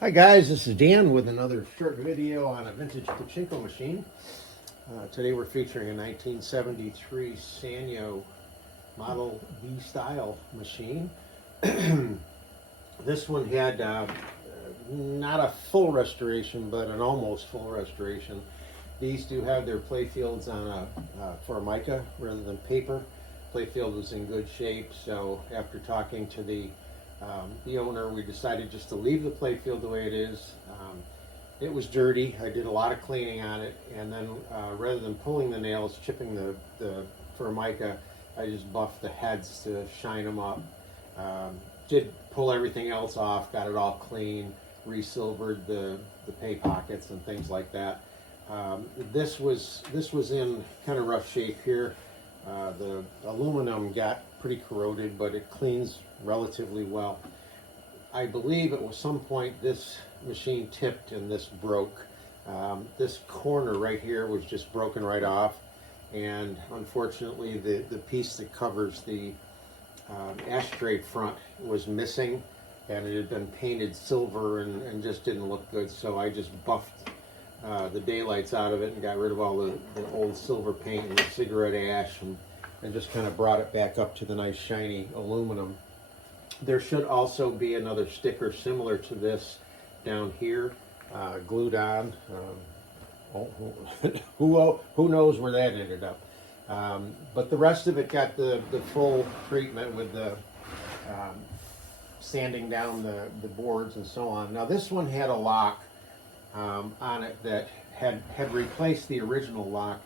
Hi guys, this is Dan with another short video on a vintage Pachinko machine. Today we're featuring a 1973 Sankyo Model B style machine. This one had not a full restoration, but an almost full restoration. These do have their playfields on a Formica rather than paper. Playfield was in good shape, so after talking to the owner, we decided just to leave the playfield the way it is. It was dirty. I did a lot of cleaning on it, and then rather than pulling the nails, chipping the Formica, I just buffed the heads to shine them up. Did pull everything else off, got it all clean, resilvered the pay pockets and things like that. This was in kind of rough shape here. The aluminum got pretty corroded, but it cleans relatively well. I believe at some point this machine tipped and this broke. This corner right here was just broken right off, and unfortunately the piece that covers the ashtray front was missing, and it had been painted silver and just didn't look good, so I just buffed the daylights out of it and got rid of all the old silver paint and the cigarette ash, and just kind of brought it back up to the nice shiny aluminum. There should also be another sticker similar to this down here, glued on. Who knows where that ended up? But the rest of it got the full treatment with the sanding down the boards and so on. Now this one had a lock on it that had replaced the original lock,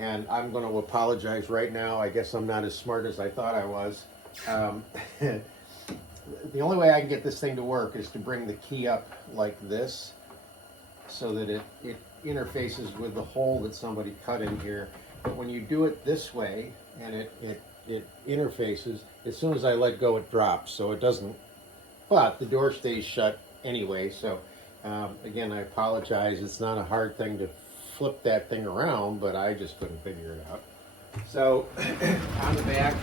and I'm going to apologize right now. I guess I'm not as smart as I thought I was. The only way I can get this thing to work is to bring the key up like this so that it interfaces with the hole that somebody cut in here. But when you do it this way and it interfaces, as soon as I let go it drops, so it doesn't, but the door stays shut anyway. So again, I apologize. It's not a hard thing to flip that thing around, but I just couldn't figure it out. So on the back,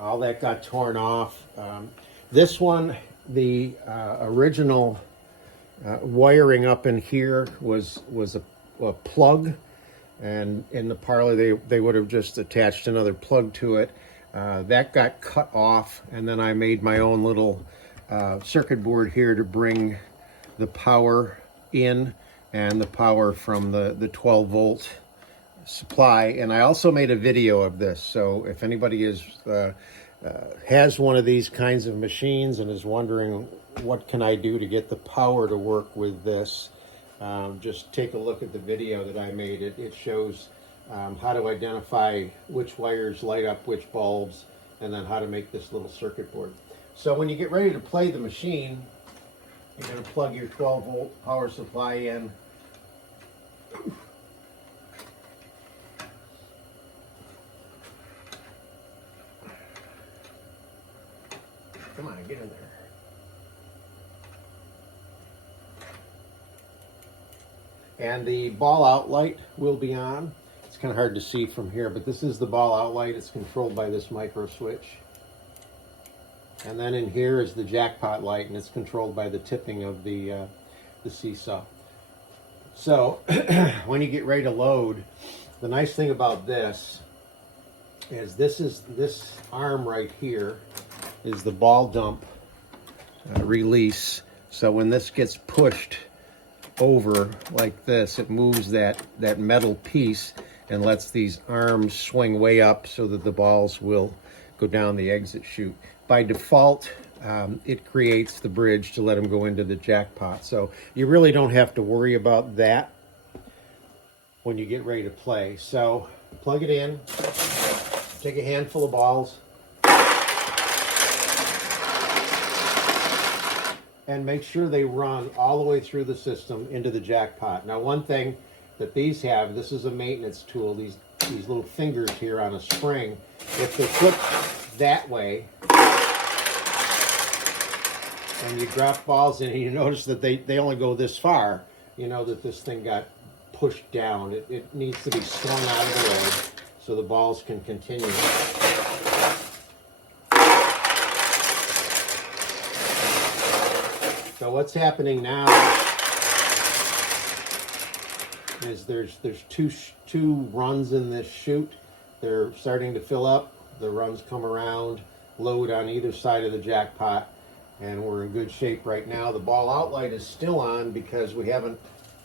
all that got torn off. This one, the original wiring up in here was a plug, and in the parlor they would have just attached another plug to it. That got cut off, and then I made my own little circuit board here to bring the power in and the power from the 12 volt supply. And I also made a video of this, so if anybody has one of these kinds of machines and is wondering what can I do to get the power to work with this, just take a look at the video that I made. It shows how to identify which wires light up which bulbs, and then how to make this little circuit board. So when you get ready to play the machine, you're going to plug your 12 volt power supply in. Come on, get in there. And the ball out light will be on. It's kind of hard to see from here, but this is the ball out light. It's controlled by this micro switch. And then in here is the jackpot light, and it's controlled by the tipping of the seesaw. So when you get ready to load, the nice thing about this is this arm right here is the ball dump release. So when this gets pushed over like this, it moves that metal piece and lets these arms swing way up so that the balls will go down the exit chute. By default, it creates the bridge to let them go into the jackpot. So you really don't have to worry about that when you get ready to play. So plug it in, take a handful of balls, and make sure they run all the way through the system into the jackpot. Now, one thing that these have, this is a maintenance tool, these little fingers here on a spring. If they're flipped that way, and you drop balls in and you notice that they only go this far, you know that this thing got pushed down. It needs to be swung out of the way so the balls can continue. what's happening now is there's two runs in this chute. They're starting to fill up. The runs come around, load on either side of the jackpot, and we're in good shape right now. The ball outlight is still on because we haven't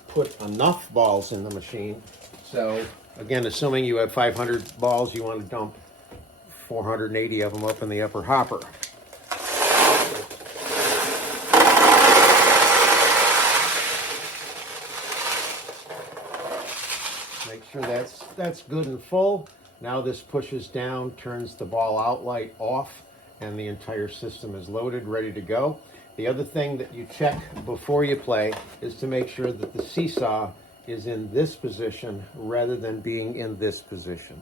put enough balls in the machine. So again, assuming you have 500 balls, you want to dump 480 of them up in the upper hopper. Make sure that's good and full. Now this pushes down, turns the ball outlight off, and the entire system is loaded, ready to go. The other thing that you check before you play is to make sure that the seesaw is in this position rather than being in this position.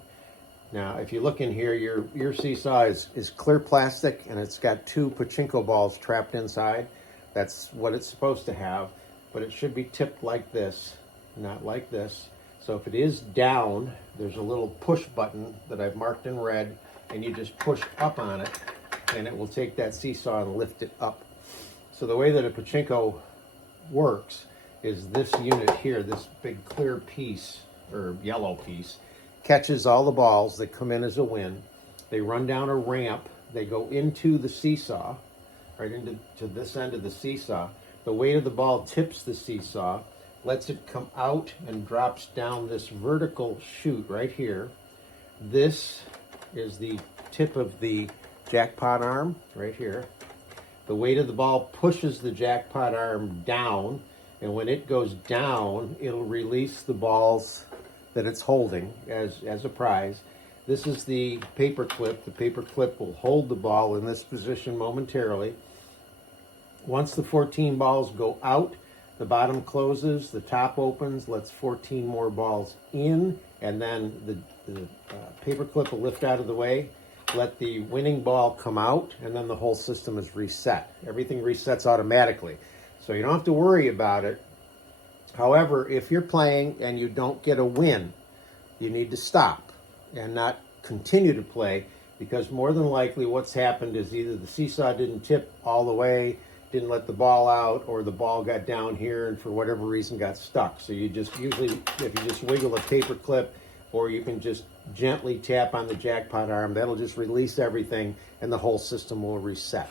Now, if you look in here, your seesaw is clear plastic, and it's got two pachinko balls trapped inside. That's what it's supposed to have, but it should be tipped like this, not like this. So if it is down, there's a little push button that I've marked in red, and you just push up on it, and it will take that seesaw and lift it up. So the way that a pachinko works is this unit here, this big clear piece, or yellow piece, catches all the balls that come in as a win. They run down a ramp, they go into the seesaw, right into this end of the seesaw. The weight of the ball tips the seesaw, lets it come out and drops down this vertical chute right here. This is the tip of the jackpot arm right here. The weight of the ball pushes the jackpot arm down, and when it goes down, it'll release the balls that it's holding as a prize. This is the paper clip. The paper clip will hold the ball in this position momentarily. Once the 14 balls go out, the bottom closes, the top opens, lets 14 more balls in, and then the paper clip will lift out of the way, let the winning ball come out, and then the whole system is reset. Everything resets automatically, so you don't have to worry about it. However, if you're playing and you don't get a win, you need to stop and not continue to play, because more than likely what's happened is either the seesaw didn't tip all the way, didn't let the ball out, or the ball got down here and for whatever reason got stuck. So you just usually, if you just wiggle a paper clip, or you can just gently tap on the jackpot arm, that'll just release everything and the whole system will reset.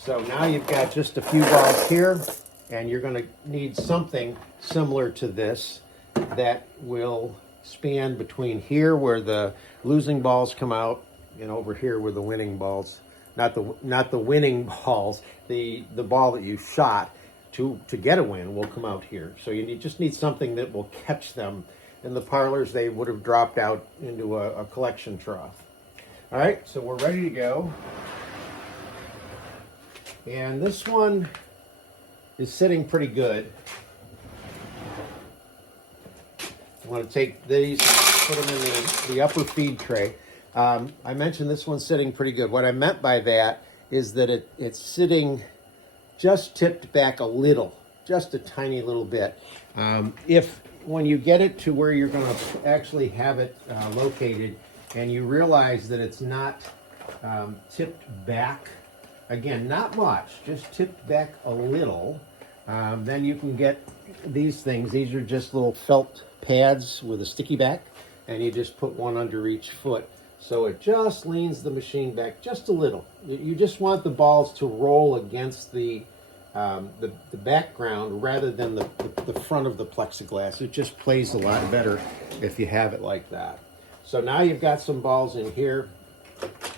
So now you've got just a few balls here, and you're going to need something similar to this that will span between here where the losing balls come out and over here where the winning balls, not the winning balls, the ball that you shot to get a win will come out here. So you just need something that will catch them. In the parlors, they would have dropped out into a collection trough. All right, so we're ready to go. And this one is sitting pretty good. I want to take these and put them in the upper feed tray. I mentioned this one's sitting pretty good. What I meant by that is that it's sitting just tipped back a little, just a tiny little bit. When you get it to where you're going to actually have it located, and you realize that it's not tipped back, again, not much, just tipped back a little, then you can get these things. These are just little felt pads with a sticky back, and you just put one under each foot. So it just leans the machine back just a little. You just want the balls to roll against the background rather than the front of the plexiglass. It just plays a lot better if you have it like that. So now you've got some balls in here.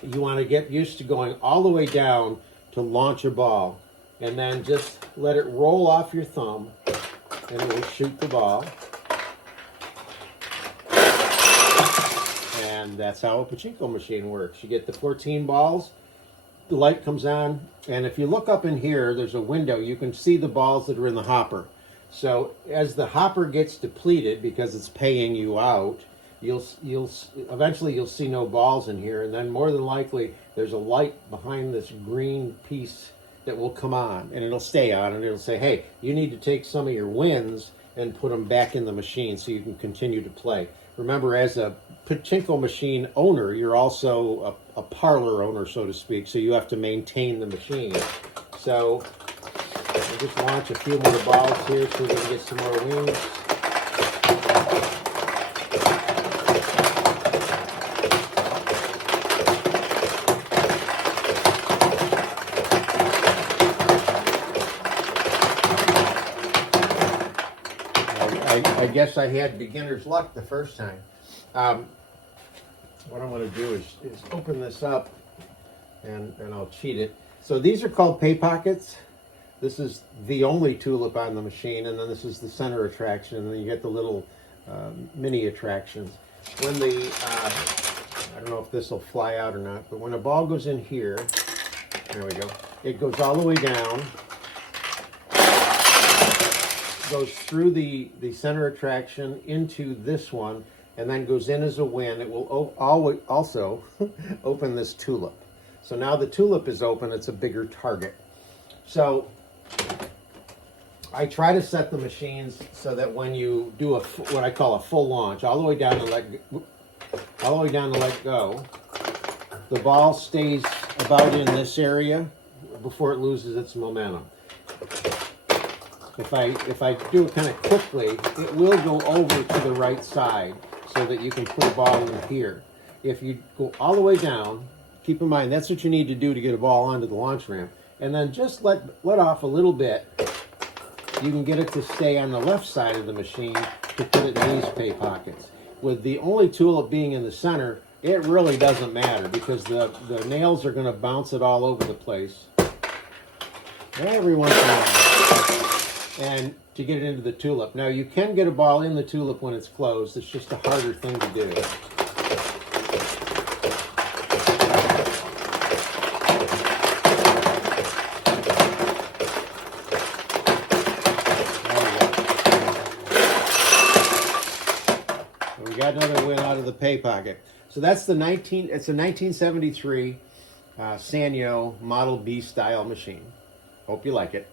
You want to get used to going all the way down to launch a ball, and then just let it roll off your thumb, and it will shoot the ball. And that's how a pachinko machine works. You get the 14 balls, the light comes on, and if you look up in here, there's a window. You can see the balls that are in the hopper. So as the hopper gets depleted, because it's paying you out, eventually you'll see no balls in here, and then more than likely there's a light behind this green piece that will come on, and it'll stay on, and it'll say, hey, you need to take some of your wins and put them back in the machine so you can continue to play. Remember, as a pachinko machine owner, you're also a parlor owner, so to speak, so you have to maintain the machine. So I'll just launch a few more balls here so we can get some more wings. I guess I had beginner's luck the first time. What I'm going to do is open this up and I'll cheat it. So these are called pay pockets. This is the only tulip on the machine, and then this is the center attraction, and then you get the little mini attractions. When the, I don't know if this will fly out or not, but when a ball goes in here, there we go, it goes all the way down, goes through the center attraction into this one, and then goes in as a win. It will always also open this tulip. So now the tulip is open, it's a bigger target. So I try to set the machines so that when you do what I call a full launch, all the way down to let go, the ball stays about in this area before it loses its momentum. If I do it kind of quickly, it will go over to the right side so that you can put a ball in here. If you go all the way down, keep in mind that's what you need to do to get a ball onto the launch ramp, and then just let off a little bit. You can get it to stay on the left side of the machine to put it in these pay pockets. With the only tulip being in the center, it really doesn't matter because the nails are going to bounce it all over the place every once in a while. And to get it into the tulip. Now you can get a ball in the tulip when it's closed. It's just a harder thing to do. So we got another win out of the pay pocket. So that's it's a 1973 Sankyo Model B style machine. Hope you like it.